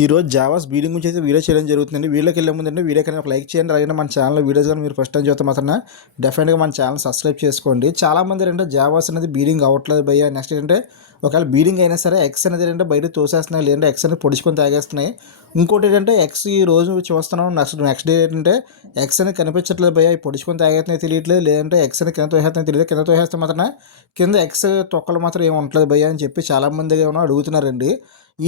ఈరోజు Javas beading గురించి అయితే వీడియో చేయడం జరుగుతుందండి. వీడియోకి వెళ్ళే ముందండి వీడియో కన్నా ఒక లైక్ చేయండి. అలాగే మన ఛానల్ వీడియోస్ కానీ మీరు ఫస్ట్ టైం చూస్తే మాత్రం డెఫినెట్గా మన ఛానల్ సబ్స్క్రైబ్ చేసుకోండి. చాలామంది ఏంటంటే జావాస్ అనేది బీడింగ్ అవ్వట్లేదు భయ్య. నెక్స్ట్ ఏంటంటే ఒకవేళ బీడింగ్ అయినా సరే ఎక్స్ అనేది ఏంటంటే బయట తోసేస్తున్నాయి, లేదంటే ఎక్స్ అనేది పొడుచుకొని తాగేస్తున్నాయి. ఇంకోటి ఏంటంటే ఎక్స్ ఈ రోజు చూస్తున్నాం, నెక్స్ట్ డే ఏంటంటే ఎక్స్ అనేది కనిపించట్లేదు భయ్య. ఈ పొడుచుకొని తాగేస్తున్నాయి తెలియట్లేదు, లేదంటే ఎక్స్ అనేది కింద తోసేస్తున్నాయి తెలియదు. కింద తోసేస్తే మాత్రం కింద ఎక్స్ తొక్కలు మాత్రం ఏమి ఉండట్లేదు భయ్య అని చెప్పి చాలామంది ఏమో అడుగుతున్నారండి.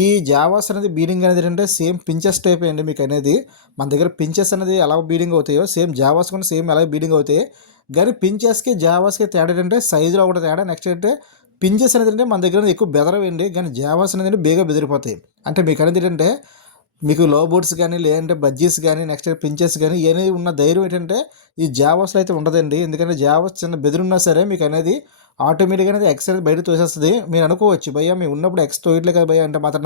ఈ జావాస్ అనేది బీడింగ్ అనేది ఏంటంటే సేమ్ పించెస్ టైప్ అండి. మీకు అనేది మన దగ్గర పించెస్ అనేది ఎలా బీడింగ్ అవుతాయో సేమ్ జావాస్ కూడా సేమ్ ఎలా బీడింగ్ అవుతాయి. కానీ పించెస్కి జావాస్కి తేడా ఏంటంటే సైజులో ఒకటి తేడా. నెక్స్ట్ ఏంటంటే పించెస్ అనేది అంటే మన దగ్గర ఎక్కువ బెదరవండి, కానీ జావాస్ అనేది బేగా బెదిరిపోతాయి. అంటే మీకు అనేది ఏంటంటే మీకు లో బోర్డ్స్ కానీ, లేదంటే బజ్జీస్ కానీ, నెక్స్ట్ పించెస్ కానీ ఇవన్నీ ఉన్న ధైర్యం ఏంటంటే ఈ జావాస్లో అయితే ఉండదండి. ఎందుకంటే జావాస్ చిన్న బెదిరున్నా సరే మీకు అనేది ఆటోమేటిక్గా అనేది ఎక్స్ అనేది బయట తోసేస్తుంది. మీరు అనుకోవచ్చు భయ్య మేము ఉన్నప్పుడు ఎక్స్ తోయట్లే కదా భయ్య అంటే మాత్రం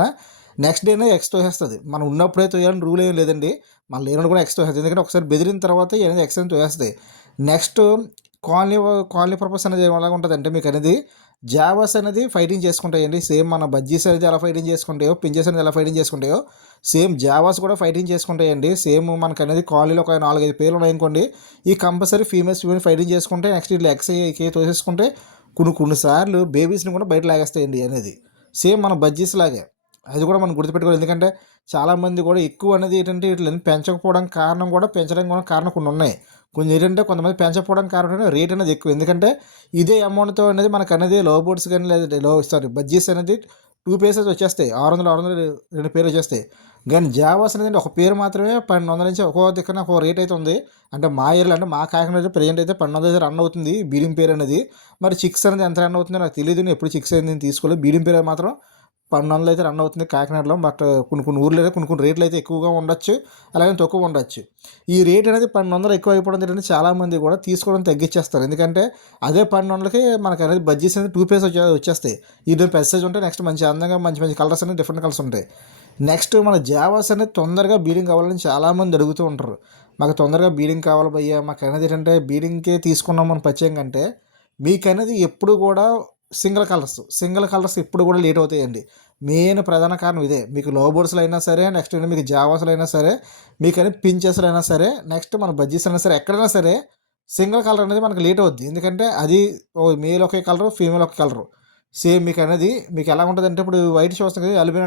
నెక్స్ట్ డేనే ఎక్స్ తోసేస్తుంది. మనం ఉన్నప్పుడే తోయాలని రూల్ ఏం లేదండి, మనం లేనప్పుడు కూడా ఎక్స్ తోసేస్తుంది. ఎందుకంటే ఒకసారి బెదిరిన తర్వాత అనేది ఎక్స్ అని తోసేస్తాయి. నెక్స్ట్ కాలనీ కాలనీ పర్పస్ అనేది ఎలాగ ఉంటుంది అంటే మీకు అనేది జావాస్ అనేది ఫైటింగ్ చేసుకుంటాయండి. సేమ్ మన బజ్జీస్ అనేది ఎలా ఫైటింగ్ చేసుకుంటాయో, పించెస్ అనేది ఎలా ఫైటింగ్ చేసుకుంటాయో సేమ్ జావాస్ కూడా ఫైటింగ్ చేసుకుంటాయండి. సేమ్ మనకు అనేది కాలనీలో ఒక 4-5 పేర్లు ఉన్నాయనుకోండి, ఈ కంపల్సరీ ఫీమేల్స్ ఫైటింగ్ చేసుకుంటే నెక్స్ట్ ఇట్లా ఎక్స్ తోసేసుకుంటే కొన్నిసార్లు బేబీస్ని కూడా బయట లాగేస్తాయండి అనేది. సేమ్ మన బజ్జీస్ లాగే అది కూడా మనం గుర్తుపెట్టుకోవాలి. ఎందుకంటే చాలామంది కూడా ఎక్కువ అనేది ఏంటంటే వీటిని పెంచకపోవడానికి కారణం కూడా, పెంచడానికి కూడా కారణం కొన్ని ఉన్నాయి. కొన్ని ఏంటంటే కొంతమంది పెంచకపోవడానికి కారణం రేట్ అనేది ఎక్కువ. ఎందుకంటే ఇదే అమౌంట్తో అనేది మనకు అనేది లో బోర్డ్స్ కానీ, లేదా బజ్జీస్ అనేది 2 పీసెస్ వచ్చేస్తాయి. 600 2 పేర్లు వచ్చేస్తాయి. కానీ జావాస్ అనేది ఒక పేరు మాత్రమే 1200 నుంచి ఒక్కో దిక్కున ఒక రేట్ అయితే ఉంది. అంటే మా ఏరియాలో అంటే మా కాకినాడ ప్రెజెంట్ అయితే 1200 రన్ అవుతుంది బీడింగ్ పేరు అనేది. మరి చిక్స్ అనేది ఎంత రన్ అవుతుందో నాకు తెలియదు, నేను ఎప్పుడు చిక్స్ అనేది తీసుకోలేదు. బీడింగ్ పేరు మాత్రం 1200 అయితే రన్ అవుతుంది కాకినాడలో. బట్ కొన్ని ఊర్లో అయితే కొన్ని రేట్లు అయితే ఎక్కువగా ఉండొచ్చు, అలాగే తక్కువ ఉండొచ్చు. ఈ రేట్ అనేది 1200 ఎక్కువ అయిపోవడం ఏంటంటే చాలామంది కూడా తీసుకోవడం తగ్గించేస్తారు. ఎందుకంటే అదే 1200కి మనకు అనేది బడ్జెట్స్ అనేది 2 పీస్ వచ్చేస్తాయి. ఇది పెసెజ్ ఉంటాయి. నెక్స్ట్ మంచి అందంగా మంచి మంచి కలర్స్ అనేది డిఫరెంట్ కలర్స్ ఉంటాయి. నెక్స్ట్ మన జావాస్ అనేది తొందరగా బీడింగ్ కావాలని చాలామంది అడుగుతూ ఉంటారు. మాకు తొందరగా బీడింగ్ కావాలి భయ్యా, మాకు అనేది ఏంటంటే బీడింగ్కే తీసుకున్నాం మన పరిచయం కంటే మీకు అనేది ఎప్పుడు కూడా సింగిల్ కలర్స్ ఎప్పుడు కూడా లేట్ అవుతాయండి. మెయిన్ ప్రధాన కారణం ఇదే. మీకు లో బోర్డ్స్లో అయినా సరే, నెక్స్ట్ మీకు జావాస్లో అయినా సరే, మీకు అనేది పించెస్లో అయినా సరే, నెక్స్ట్ మన బడ్జెట్స్ అయినా సరే, ఎక్కడైనా సరే సింగిల్ కలర్ అనేది మనకు లేట్ అవుద్ది. ఎందుకంటే అది మేల్ ఒకే కలరు, ఫీమేల్ ఒక కలరు. సేమ్ మీకు అనేది మీకు ఎలా ఉంటుంది అంటే ఇప్పుడు వైట్ చూస్తాం కదా, అలుబినా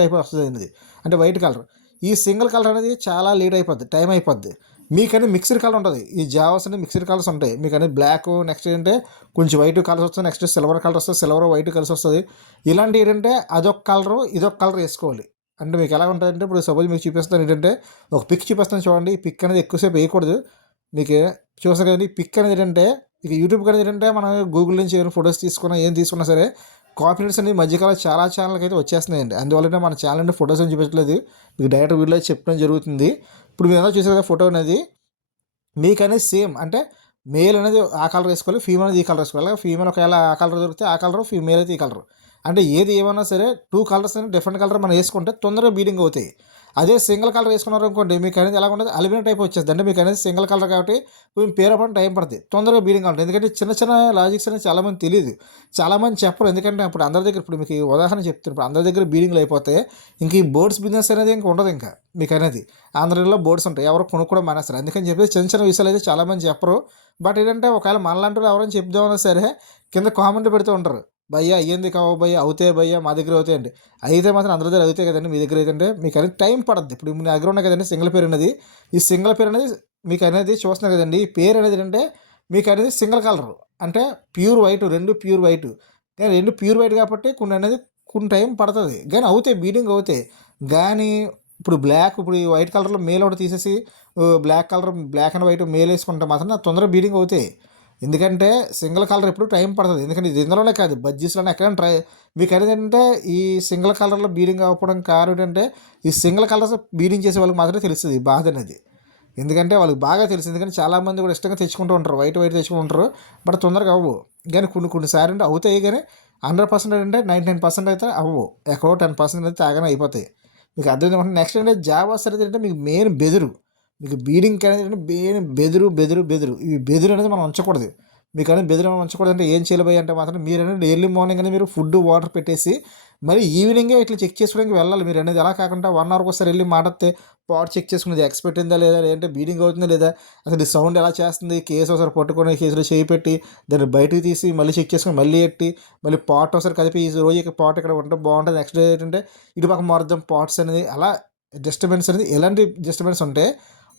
టైప్ వస్తుంది అనేది, అంటే వైట్ కలర్. ఈ సింగిల్ కలర్ అనేది చాలా లేట్ అయిపోద్ది, టైం అయిపోద్ది. మీకని మిక్స్డ్ కలర్ ఉంటుంది. ఈ జావాస్ అనేది మిక్స్డ్ కలర్స్ ఉంటాయి. మీకు అనేది బ్లాక్, నెక్స్ట్ ఏంటంటే కొంచెం వైట్ కలర్స్ వస్తుంది, నెక్స్ట్ సిల్వర్ కలర్ వస్తుంది, సిల్వర్ వైట్ కలిసి వస్తుంది. ఇలాంటి ఏంటంటే అదొక కలరు, ఇదొక కలర్ వేసుకోవాలి. అంటే మీకు ఎలా ఉంటుందంటే ఇప్పుడు సపోజ్ మీకు చూపిస్తాను ఏంటంటే ఒక పిక్ చూపిస్తాను చూడండి. ఈ పిక్ అనేది ఎక్కువసేపు వేయకూడదు. మీకు చూస్తారు కదండి, ఈ పిక్ అనేది ఏంటంటే ఇక యూట్యూబ్ అనేది ఏంటంటే మనం గూగుల్ నుంచి ఏమైనా ఫొటోస్ తీసుకున్నా, ఏం తీసుకున్నా సరే కాపీరైట్స్ అనేది మధ్యకాలం చాలా ఛానల్కి అయితే వచ్చేస్తున్నాయండి. అందువల్ల మన ఛానల్ అంటే ఫొటోస్ అని చూపించలేదు, మీకు డైరెక్ట్ వీడియోలో చెప్పడం జరుగుతుంది. ఇప్పుడు మీరు ఏదో చూసారు కదా ఫోటో అనేది, మీకు అనేది సేమ్ అంటే మేల్ అనేది ఆ కలర్ వేసుకోవాలి, ఫీమేల్ అనేది ఈ కలర్ వేసుకోవాలి. ఫీమేల్ ఒకవేళ ఆ కలర్ దొరికితే ఆ కలర్, ఫీమేల్ అయితే ఈ కలర్. అంటే ఏది ఏమన్నా సరే 2 కలర్స్ అనేది డిఫరెంట్ కలర్ మనం వేసుకుంటే తొందరగా బీడింగ్ అవుతాయి. అదే సింగిల్ కలర్ వేసుకున్నారు అనుకోండి, మీకు అనేది ఎలా ఉంటుంది, అల్యూమినియం టైప్ వచ్చేస్తుంది. అంటే మీకు అనేది సింగిల్ కలర్ కాబట్టి కొంచెం పేరు అవ్వడం టైం పడుతుంది, తొందరగా బీడింగ్ అవుతుంది. ఎందుకంటే చిన్న చిన్న లాజిక్స్ అనేది చాలామంది తెలియదు, చాలామంది చెప్పరు. ఎందుకంటే ఇప్పుడు అందరి దగ్గర, ఇప్పుడు మీకు ఉదాహరణ చెప్తాను, ఇప్పుడు అందరి దగ్గర బీడింగ్లు అయిపోతే ఇంక ఈ బోర్డ్స్ బిజినెస్ అనేది ఇంక ఉండదు. ఇంకా మీకు అనేది ఆంధ్రలో బోర్డ్స్ ఉంటాయి, ఎవరు కొనుక్కోవడం మానేస్తారు. అందుకని చెప్పి చిన్న చిన్న విషయాలు అయితే చాలామంది చెప్పరు. బట్ ఏంటంటే ఒకవేళ మనలాంటి ఎవరైనా చెప్దామన్నా సరే కింద కామెంట్ పెడుతూ ఉంటారు, భయ్యా అయ్యింది కావు భయ్య, అవుతాయి భయ్య, మా దగ్గర అవుతాయండి. అయితే మాత్రం అందరి దగ్గర అవుతాయి కదండి, మీ దగ్గర అయితే మీకు అనేది టైం పడుద్ది. ఇప్పుడు మీ దగ్గర ఉన్నాయి కదండి సింగిల్ పేరు అనేది, ఈ సింగిల్ పేరు అనేది మీకు అనేది చూస్తున్నారు కదండి. ఈ పేరు అనేది అంటే మీకు అనేది సింగిల్ కలర్, అంటే ప్యూర్ వైట్, రెండు ప్యూర్ వైట్. కానీ రెండు ప్యూర్ వైట్ కాబట్టి కొన్ని టైం పడుతుంది, కానీ అవుతాయి, బీడింగ్ అవుతాయి. కానీ ఇప్పుడు బ్లాక్, ఇప్పుడు ఈ వైట్ కలర్లో మేల్ ఒకటి తీసేసి బ్లాక్ అండ్ వైట్ మేల్ వేసుకుంటే మాత్రం తొందరగా బీడింగ్ అవుతాయి. ఎందుకంటే సింగిల్ కలర్ ఎప్పుడు టైం పడుతుంది. ఎందుకంటే ఇది ఇందులోనే కాదు, బడ్జెట్స్లోనే ఎక్కడైనా మీకు ఏంటంటే ఈ సింగిల్ కలర్లో బీడింగ్ అవ్వడం కారణం ఏంటంటే ఈ సింగిల్ కలర్స్ బీడింగ్ చేసే వాళ్ళకి మాత్రమే తెలుస్తుంది ఈ బాధ అనేది. ఎందుకంటే వాళ్ళకి బాగా తెలుసు. ఎందుకంటే చాలామంది కూడా ఇష్టంగా తెచ్చుకుంటూ ఉంటారు, వైట్ తెచ్చుకుంటారు. బట్ తొందరగా అవ్వవు. కానీ కొన్నిసార్లు అంటే అవుతాయి, కానీ 100% అంటే 99% అయితే అవ్వవు. ఎక్కడో 10% అయితే తాగానే అయిపోతాయి. మీకు అర్థం. నెక్స్ట్ అంటే జావాస్ అనేది అంటే మీకు మెయిన్ బెదురు. మీకు బీడింగ్ అనేది మెయిన్ బెదురు. ఈ బెదురు అనేది మనం ఉంచకూడదు. మీకు అనేది బెదిరి ఉంచకూడదంటే ఏం చేయాలి భయ్యా అంటే మాత్రం మీరనేది ఎర్లీ మార్నింగ్ అనేది మీరు ఫుడ్ వాటర్ పెట్టేసి మరి ఈవినింగే ఇట్లా చెక్ చేసుకోవడానికి వెళ్ళాలి. మీరు అనేది అలా కాకుండా 1 అవర్కి ఒకసారి వెళ్ళి మాటతే పాట్ చెక్ చేసుకునేది ఎక్స్పెక్ట్ అయిందా లేదా, లేదంటే బ్లీడింగ్ అవుతుందా లేదా, అసలు ఈ సౌండ్ ఎలా చేస్తుంది, కేసు ఒకసారి పట్టుకొని కేసులో చేయి పెట్టి దాన్ని బయటకు తీసి మళ్ళీ చెక్ చేసుకొని మళ్ళీ ఎట్టి మళ్ళీ పాట్ ఒకసారి కలిపి ఈ రోజు పాట్ ఇక్కడ ఉంటే బాగుంటుంది, నెక్స్ట్ డే ఏంటంటే ఇటు పక్క మారుద్దాం పాట్స్ అనేది అలా డిస్టర్బెన్స్ అనేది ఎలాంటి డిస్టర్బెన్స్ ఉంటే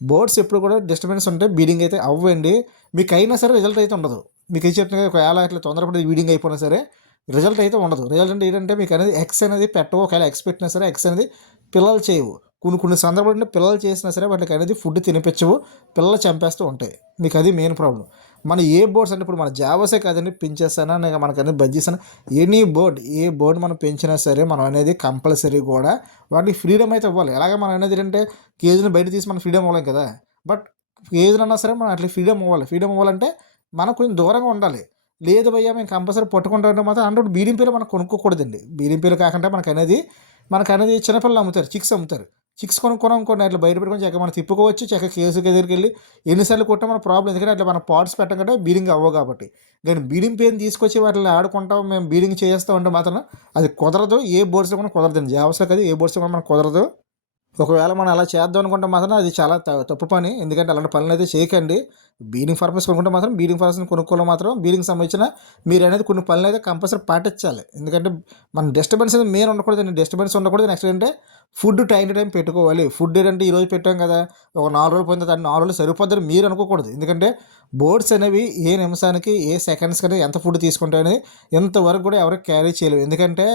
బోర్డ్స్ ఎప్పుడు కూడా డిస్టర్బెన్స్ ఉంటే బీడింగ్ అయితే అవ్వండి. మీకు అయినా సరే రిజల్ట్ అయితే ఉండదు. మీకు ఏం చెప్తున్నా ఒకవేళ ఇట్లా తొందరపడి బీడింగ్ అయిపోయినా సరే రిజల్ట్ అయితే ఉండదు. రిజల్ట్ అంటే ఏంటంటే మీకు అనేది ఎక్స్ అనేది పెట్టవు. ఒకవేళ ఎక్స్ పెట్టినా సరే ఎక్స్ అనేది పిల్లలు చేయవు. కొన్ని సందర్భాలు పిల్లలు చేసినా సరే వాటికి అనేది ఫుడ్ తినిపించవు, పిల్లలు చంపేస్తూ ఉంటాయి. మీకు అది మెయిన్ ప్రాబ్లం. మన ఏ బోర్డ్స్ అంటే ఇప్పుడు మన జావాసే కాదండి, పించెస్ అయినా మనకు అనేది బజ్జీస్ అయినా ఎనీ బోర్డ్ ఏ బోర్డు మనం పెంచినా సరే మనం అనేది కంపల్సరీ కూడా వాటికి ఫ్రీడమ్ అయితే ఇవ్వాలి. ఎలాగ మనం అనేది ఏంటంటే కేజీని బయట తీసి మనం ఫ్రీడమ్ ఇవ్వలేం కదా. బట్ కేజీలు అన్నా సరే మనం అట్లా ఫ్రీడమ్ ఇవ్వాలి. ఫ్రీడమ్ ఇవ్వాలంటే మనం కొంచెం దూరంగా ఉండాలి. లేదు భయ్యా మేము కంపల్సరీ పట్టుకుంటామంటే మాత్రం అంటే బీడింగ్ పిల్లలు మనం కొనుక్కోకూడదండి. బీడింగ్ పిల్లలు కాకుండా మనకు అనేది చిన్నపిల్లలు అమ్ముతారు, చిక్స్ అమ్ముతారు. చిక్స్ కొనుక్కొని అట్లా బయట పెట్టుకొని చక్కగా మనం తిప్పుకోవచ్చు. చక్కగా కేసుకి దగ్గరికి వెళ్ళి ఎన్నిసార్లు కొట్టా మన ప్రాబ్లం, ఎందుకంటే అట్లా మనం పాట్స్ పెట్టం కంటే బీడింగ్ అవ్వవు కాబట్టి. కానీ బీడింగ్ పెయిన్ తీసుకొచ్చి వాటిని ఆడుకుంటాం మేము బీడింగ్ చేస్తాం అంటే మాత్రం అది కుదరదు. ఏ బోర్డ్స్లో కూడా కుదరదండి. జావస్లో కదా ఏ బోర్డ్స్లో కూడా మనకు కుదరదు. ఒకవేళ మనం అలా చేద్దాం అనుకుంటే మాత్రం అది చాలా తప్పు పని. ఎందుకంటే అలాంటి పనులు అయితే చేయకండి. బీడింగ్ పర్పస్ కొనుక్కుంటే మాత్రం బీడింగ్ పర్పస్ కొనుక్కోవడం మాత్రం బీడింగ్ సంబంధించిన మీరు అనేది కొన్ని పనులు అయితే కంపల్సరీ పాటించాలి. ఎందుకంటే మన డిస్టర్బెన్స్ అనేది మెయిన్ ఉండకూడదు. డిస్టర్బెన్స్ ఉండకూడదు. నెక్స్ట్ ఏంటంటే ఫుడ్ టైం టు టైం పెట్టుకోవాలి. ఫుడ్ ఏంటంటే ఈరోజు పెట్టాం కదా ఒక 4 రోజులు పోయిన తర్వాత 4 రోజులు సరిపోద్దని మీరు అనుకోకూడదు. ఎందుకంటే బోర్డ్స్ అనేవి ఏ నిమిషానికి ఏ సెకండ్స్కి అనేది ఎంత ఫుడ్ తీసుకుంటాయని ఇంతవరకు కూడా ఎవరికి క్యారీ చేయలేవు. ఎందుకంటే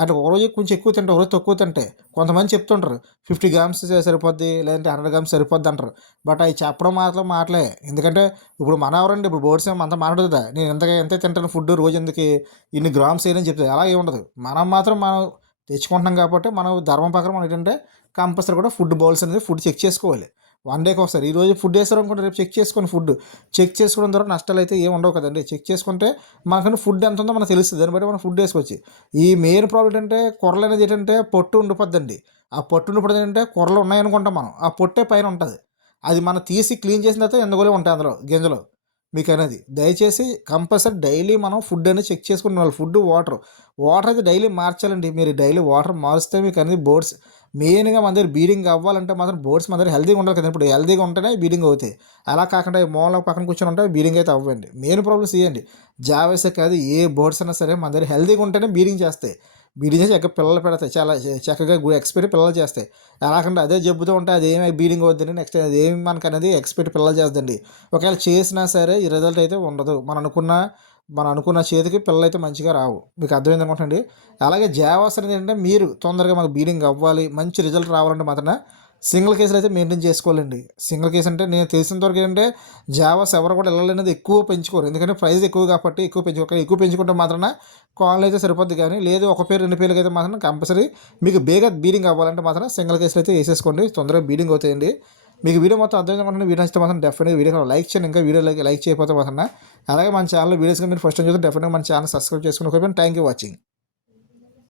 అటు ఒక రోజు కొంచెం ఎక్కువ తింటారు, ఒక రోజు తక్కువ తింటాయి. కొంతమంది చెప్తుంటారు 50 గ్రామ్స్ సరిపోద్ది, లేదంటే 100 గ్రామ్స్ సరిపోద్ది అంటారు. బట్ అవి చెప్పడం మాత్రం మాటలే. ఎందుకంటే ఇప్పుడు మన ఎవరండి ఇప్పుడు బోర్డ్స్ ఏమో అంత మాట్లాడుతుందా, నేను ఎంత తింటాను ఫుడ్ రోజు ఎందుకు ఇన్ని గ్రామ్స్ వేయని చెప్తుంది. అలా ఏమి ఉండదు. మనం తెచ్చుకుంటున్నాం కాబట్టి మనం ధర్మం ప్రకారం మనం ఏంటంటే కంపల్సరీ కూడా ఫుడ్ బౌల్స్ అనేది ఫుడ్ చెక్ చేసుకోవాలి. 1 డేకి ఒకసారి ఈరోజు ఫుడ్ వేస్తారు అనుకుంటే రేపు చెక్ చేసుకొని ఫుడ్ చెక్ చేసుకోవడం ద్వారా నష్టాలు అయితే ఏమి ఉండవు కదండి. చెక్ చేసుకుంటే మనకన్నా ఫుడ్ ఎంత ఉందో మనకు తెలుస్తుంది. దాన్ని బట్టి మనం ఫుడ్ వేసుకోవచ్చు. ఈ మెయిన్ ప్రాబ్లం ఏంటంటే కూరలు అనేది ఏంటంటే పొట్టు ఉండిపోద్దండి. ఆ పొట్టు ఉండిపోతుంది ఏంటంటే కూరలు ఉన్నాయనుకుంటాం మనం, ఆ పొట్టే పైన ఉంటుంది. అది మనం తీసి క్లీన్ చేసిన తర్వాత ఎందుకోలే ఉంటాయి అందులో గింజలు. మీకు అనేది దయచేసి కంపల్సరీ డైలీ మనం ఫుడ్ అనేది చెక్ చేసుకుని ఉండాలి. ఫుడ్ వాటర్ అయితే డైలీ మార్చాలండి. మీరు డైలీ వాటర్ మారిస్తే మీకు అనేది బోర్డ్స్ మెయిన్గా మన దగ్గర బీడింగ్ అవ్వాలంటే మాత్రం బోర్డ్స్ మన దగ్గర హెల్తీగా ఉండాలి కదా. ఇప్పుడు హెల్తీగా ఉంటేనే బీడింగ్ అవుతాయి. అలా కాకుండా మూల పక్కన కూర్చొని ఉంటే బీడింగ్ అయితే అవ్వండి. మెయిన్ ప్రాబ్లమ్స్ ఇవ్వండి. జావేసే కాదు ఏ బోర్డ్స్ అయినా సరే మన దగ్గర హెల్తీగా ఉంటేనే బీడింగ్ చేస్తాయి. బీడింగ్ చేసి చక్కగా పిల్లలు పెడతాయి. చాలా చక్కగా ఎక్స్పెక్ట్ పిల్లలు చేస్తాయి. అలాగంటే అదే చెబుతూ ఉంటే అది ఏమి బీడింగ్ అవుద్దండి. నెక్స్ట్ అది ఏమి మనకు అనేది ఎక్స్పెక్ట్ పిల్లలు చేద్దండి. ఒకవేళ చేసినా సరే ఈ రిజల్ట్ అయితే ఉండదు. మనం అనుకున్న చేతికి పిల్లలు అయితే మంచిగా రావు. మీకు అర్థమైంది అనుకుంటండి. అలాగే జావాస్ అనేది ఏంటంటే మీరు తొందరగా మాకు బీడింగ్ అవ్వాలి, మంచి రిజల్ట్ రావాలంటే మాత్రం సింగిల్ కేసులు అయితే మెయింటైన్ చేసుకోవాలండి. సింగిల్ కేసు అంటే నేను తెలిసినంత వరకు ఏంటంటే జావాస్ ఎవరు కూడా వెళ్ళాలనేది ఎక్కువ పెంచుకోరు. ఎందుకంటే ప్రైస్ ఎక్కువ కాబట్టి ఎక్కువ పెంచుకుంటే మాత్రం కాల్ అయితే సరిపోద్ది. కానీ లేదు ఒక పేరు 2 పేర్లకి అయితే మాత్రం కంపల్సరీ మీకు బేగా బీడింగ్ అవ్వాలంటే మాత్రం సింగిల్ కేసులు అయితే వేసేసుకోండి. తొందరగా బీడింగ్ అవుతాయండి. మీకు వీడియో మొత్తం అర్థమైంది. వీడియో నచ్చితే మాత్రం డెఫినెట్గా వీడియో లైక్ చేయండి. ఇంకా వీడియో లైక్ చేయకపోతే మాత్రం అలాగే మన ఛానల్ వీడియోస్గా మీరు ఫస్ట్ టైం చూస్తే డెఫినెట్గా మన ఛానల్ సబ్స్క్రైబ్ చేసుకుని థ్యాంక్ యూ వాచింగ్.